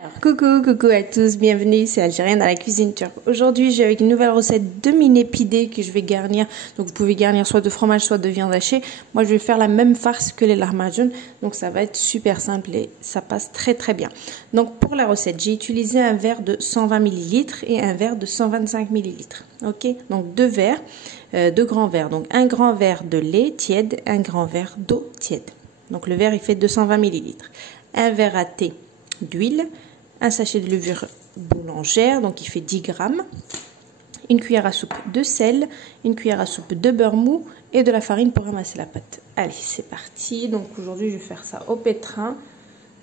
Alors, coucou à tous, bienvenue, c'est Algérienne dans la cuisine turque. Aujourd'hui, j'ai avec une nouvelle recette de mine épidée que je vais garnir. Donc, vous pouvez garnir soit de fromage, soit de viande hachée. Moi, je vais faire la même farce que les lahmacun. Donc, ça va être super simple et ça passe très bien. Donc, pour la recette, j'ai utilisé un verre de 120 ml et un verre de 125 ml. Ok, donc deux verres, deux grands verres. Donc, un grand verre de lait tiède, un grand verre d'eau tiède. Donc, le verre, il fait 220 ml. Un verre à thé d'huile. Un sachet de levure boulangère, donc il fait 10 grammes, une cuillère à soupe de sel, une cuillère à soupe de beurre mou et de la farine pour ramasser la pâte. Allez, c'est parti. Donc aujourd'hui, je vais faire ça au pétrin.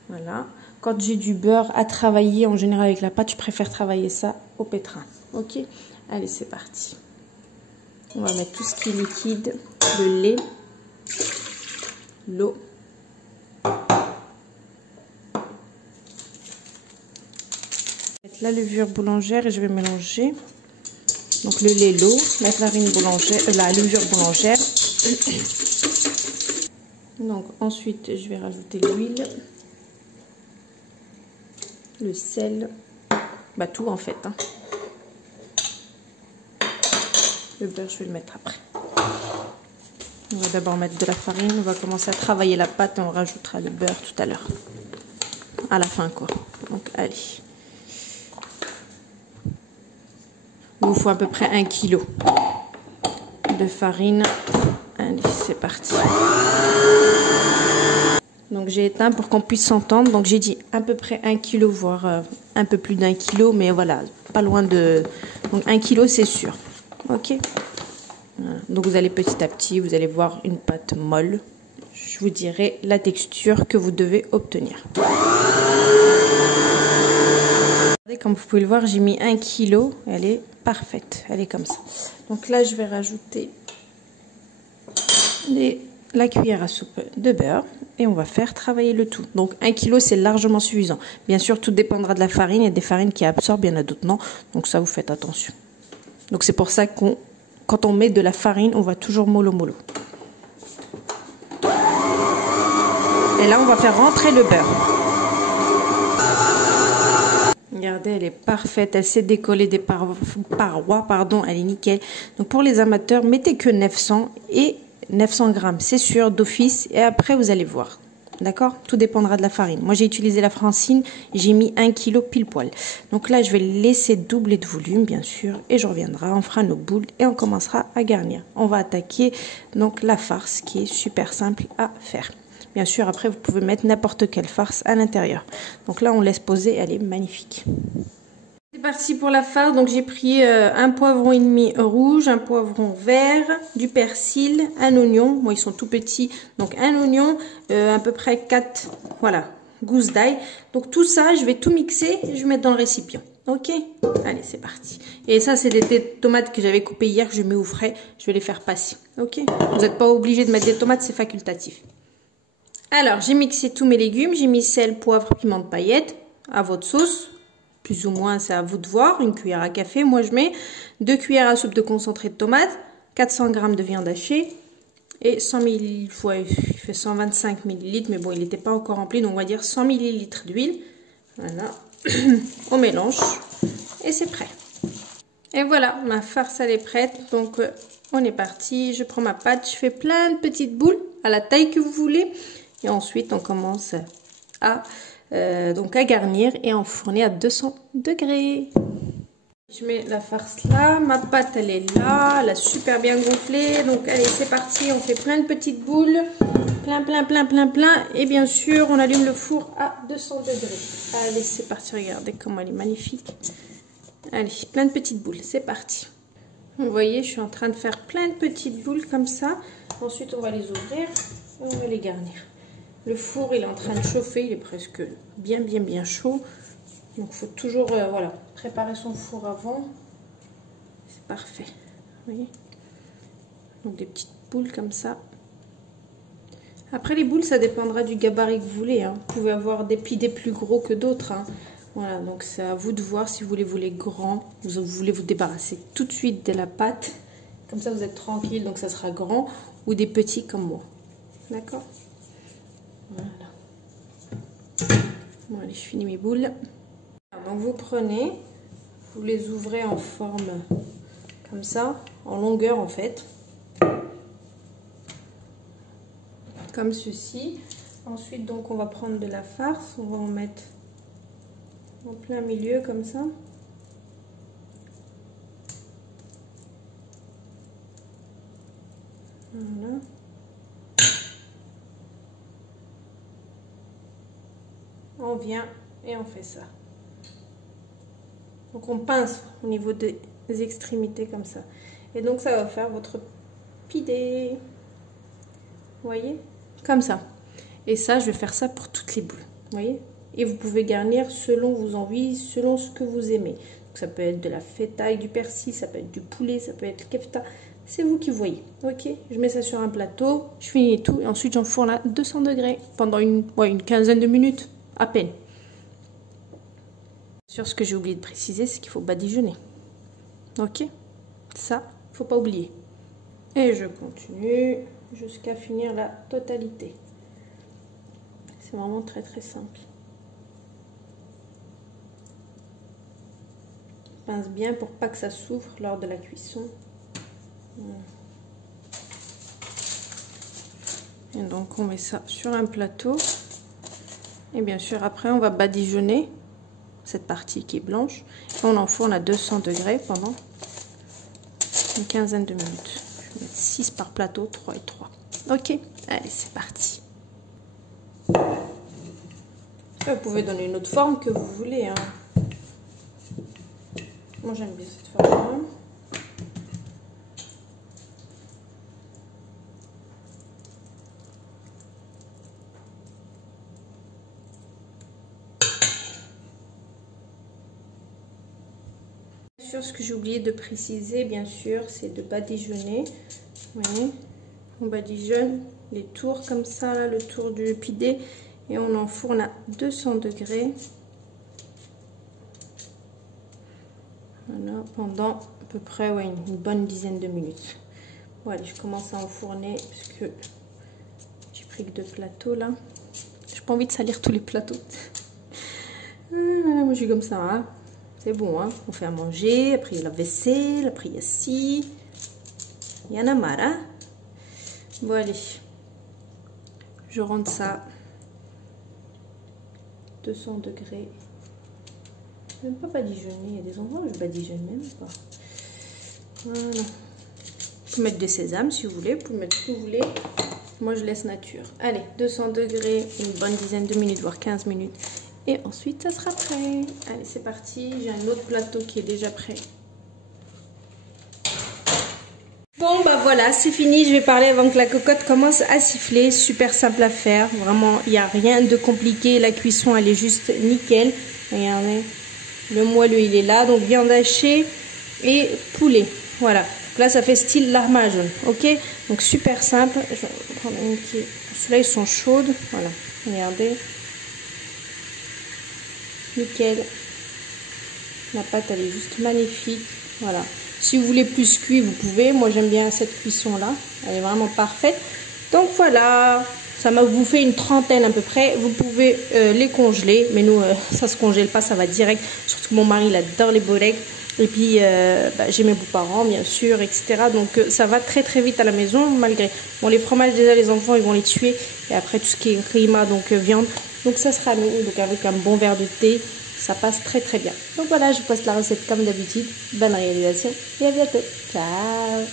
Voilà. Quand j'ai du beurre à travailler, en général avec la pâte, je préfère travailler ça au pétrin. Ok? Allez, c'est parti. On va mettre tout ce qui est liquide, le lait, l'eau. La levure boulangère et je vais mélanger donc le lait, l'eau, la farine boulangère, la levure boulangère. Donc ensuite je vais rajouter l'huile, le sel, bah tout en fait. Le beurre je vais le mettre après. On va d'abord mettre de la farine, on va commencer à travailler la pâte et on rajoutera le beurre tout à l'heure. À la fin quoi. Donc allez. Il vous faut à peu près 1 kg de farine. Allez, c'est parti. Donc j'ai éteint pour qu'on puisse s'entendre. Donc j'ai dit à peu près 1 kg, voire un peu plus d'1 kg. Mais voilà, pas loin de... Donc 1 kg c'est sûr. Ok. Voilà. Donc vous allez petit à petit, vous allez voir une pâte molle. Je vous dirai la texture que vous devez obtenir. Comme vous pouvez le voir, j'ai mis 1 kg. Elle est parfaite. Elle est comme ça. Donc là, je vais rajouter la cuillère à soupe de beurre. Et on va faire travailler le tout. Donc 1 kg, c'est largement suffisant. Bien sûr, tout dépendra de la farine. Il y a des farines qui absorbent, il y en a d'autres non. Donc ça, vous faites attention. Donc c'est pour ça qu'on, quand on met de la farine, on va toujours mollo. Et là, on va faire rentrer le beurre. Regardez, elle est parfaite, elle s'est décollée des parois, pardon, elle est nickel. Donc pour les amateurs, mettez que 900 et 900 grammes, c'est sûr, d'office. Et après, vous allez voir, d'accord? Tout dépendra de la farine. Moi, j'ai utilisé la francine, j'ai mis 1 kg pile poil. Donc là, je vais laisser doubler de volume, bien sûr, et je reviendrai, on fera nos boules et on commencera à garnir. On va attaquer donc la farce qui est super simple à faire. Bien sûr, après, vous pouvez mettre n'importe quelle farce à l'intérieur. Donc là, on laisse poser, elle est magnifique. C'est parti pour la farce. Donc, j'ai pris un poivron et demi rouge, un poivron vert, du persil, un oignon. Moi, ils sont tout petits. Donc, un oignon, à peu près 4 voilà, gousses d'ail. Donc, tout ça, je vais tout mixer et je vais mettre dans le récipient. Ok? Allez, c'est parti. Et ça, c'est des tomates que j'avais coupées hier, que je mets au frais. Je vais les faire passer. Ok? Vous n'êtes pas obligé de mettre des tomates, c'est facultatif. Alors, j'ai mixé tous mes légumes. J'ai mis sel, poivre, piment de paillettes à votre sauce. Plus ou moins, c'est à vous de voir. Une cuillère à café. Moi, je mets 2 cuillères à soupe de concentré de tomate, 400 g de viande hachée et 100 ml. Ouais, il fait 125 ml, mais bon, il n'était pas encore rempli. Donc, on va dire 100 ml d'huile. Voilà. On mélange et c'est prêt. Et voilà, ma farce, elle est prête. Donc, on est parti. Je prends ma pâte. Je fais plein de petites boules à la taille que vous voulez. Et ensuite, on commence à garnir et enfourner à 200 degrés. Je mets la farce là. Ma pâte, elle est là. Elle a super bien gonflé. Donc, allez, c'est parti. On fait plein de petites boules. Plein. Et bien sûr, on allume le four à 200 degrés. Allez, c'est parti. Regardez comment elle est magnifique. Allez, plein de petites boules. C'est parti. Vous voyez, je suis en train de faire plein de petites boules comme ça. Ensuite, on va les ouvrir et on va les garnir. Le four, il est en train de chauffer, il est presque bien chaud. Donc, il faut toujours voilà, préparer son four avant. C'est parfait. Vous voyez? Donc, des petites boules comme ça. Après, les boules, ça dépendra du gabarit que vous voulez. Hein. Vous pouvez avoir des plis plus gros que d'autres. Hein. Voilà, donc c'est à vous de voir si vous voulez grand. Vous voulez vous débarrasser tout de suite de la pâte. Comme ça, vous êtes tranquille, donc ça sera grand. Ou des petits comme moi. D'accord? Voilà. Bon, allez, je finis mes boules. Donc vous prenez, vous les ouvrez en forme comme ça, en longueur en fait, comme ceci. Ensuite donc on va prendre de la farce, on va en mettre en plein milieu comme ça. Voilà. On vient et on fait ça. Donc on pince au niveau des extrémités comme ça. Et donc ça va faire votre pidé. Vous voyez? Comme ça. Et ça, je vais faire ça pour toutes les boules. Vous voyez? Et vous pouvez garnir selon vos envies, selon ce que vous aimez. Donc ça peut être de la feta avec du persil, ça peut être du poulet, ça peut être kefta. C'est vous qui voyez. Ok? Je mets ça sur un plateau, je finis tout et ensuite j'enfourne à 200 degrés pendant une quinzaine de minutes à peine. Sur ce que j'ai oublié de préciser, c'est qu'il faut badigeonner. Ok? Ça, faut pas oublier. Et je continue jusqu'à finir la totalité. C'est vraiment très très simple. Pince bien pour pas que ça souffre lors de la cuisson. Et donc on met ça sur un plateau. Et bien sûr après on va badigeonner cette partie qui est blanche. Et on enfourne à 200 degrés pendant une quinzaine de minutes. Je vais mettre 6 par plateau, 3 et 3. Ok, allez c'est parti. Vous pouvez donner une autre forme que vous voulez. Hein. Moi j'aime bien cette forme-là. Bien sûr, ce que j'ai oublié de préciser, bien sûr, c'est de badigeonner. Vous voyez, on badigeonne les tours comme ça, là, le tour du pidé. Et on enfourne à 200 degrés. Voilà, pendant à peu près une bonne dizaine de minutes. Voilà, je commence à enfourner parce que j'ai pris que 2 plateaux là. J'ai pas envie de salir tous les plateaux. Moi je suis comme ça, hein. C'est bon, hein. On fait à manger, après il y a la vaisselle, après il y a ci. Il y en a marre, hein. Bon allez, je rentre ça. 200 degrés. Même pas badigeonner. Il y a des endroits où je badigeonne même pas. Voilà. Vous pouvez mettre des sésames si vous voulez. Vous pouvez mettre ce que vous voulez. Moi, je laisse nature. Allez, 200 degrés, une bonne dizaine de minutes, voire 15 minutes. Et ensuite, ça sera prêt. Allez, c'est parti. J'ai un autre plateau qui est déjà prêt. Bon bah voilà, c'est fini, je vais parler avant que la cocotte commence à siffler. Super simple à faire, vraiment il n'y a rien de compliqué, la cuisson elle est juste nickel. Regardez, le moelleux il est là, donc viande hachée et poulet. Voilà, donc là ça fait style lahmacun, ok? Donc super simple, je vais prendre une qui... Ceux-là ils sont chaudes, voilà, regardez. Nickel, la pâte elle est juste magnifique, voilà. Si vous voulez plus cuit, vous pouvez. Moi, j'aime bien cette cuisson-là. Elle est vraiment parfaite. Donc, voilà. Ça m'a bouffé une trentaine à peu près. Vous pouvez les congeler. Mais nous, ça se congèle pas. Ça va direct. Surtout que mon mari, il adore les boleks. Et puis, j'ai mes beaux-parents, bien sûr, etc. Donc, ça va très, très vite à la maison, malgré... Bon, les fromages, déjà, les enfants, ils vont les tuer. Et après, tout ce qui est rima, donc viande. Donc, ça sera nous. Donc, avec un bon verre de thé. Ça passe très très bien. Donc voilà, je vous poste la recette comme d'habitude. Bonne réalisation et à bientôt. Ciao!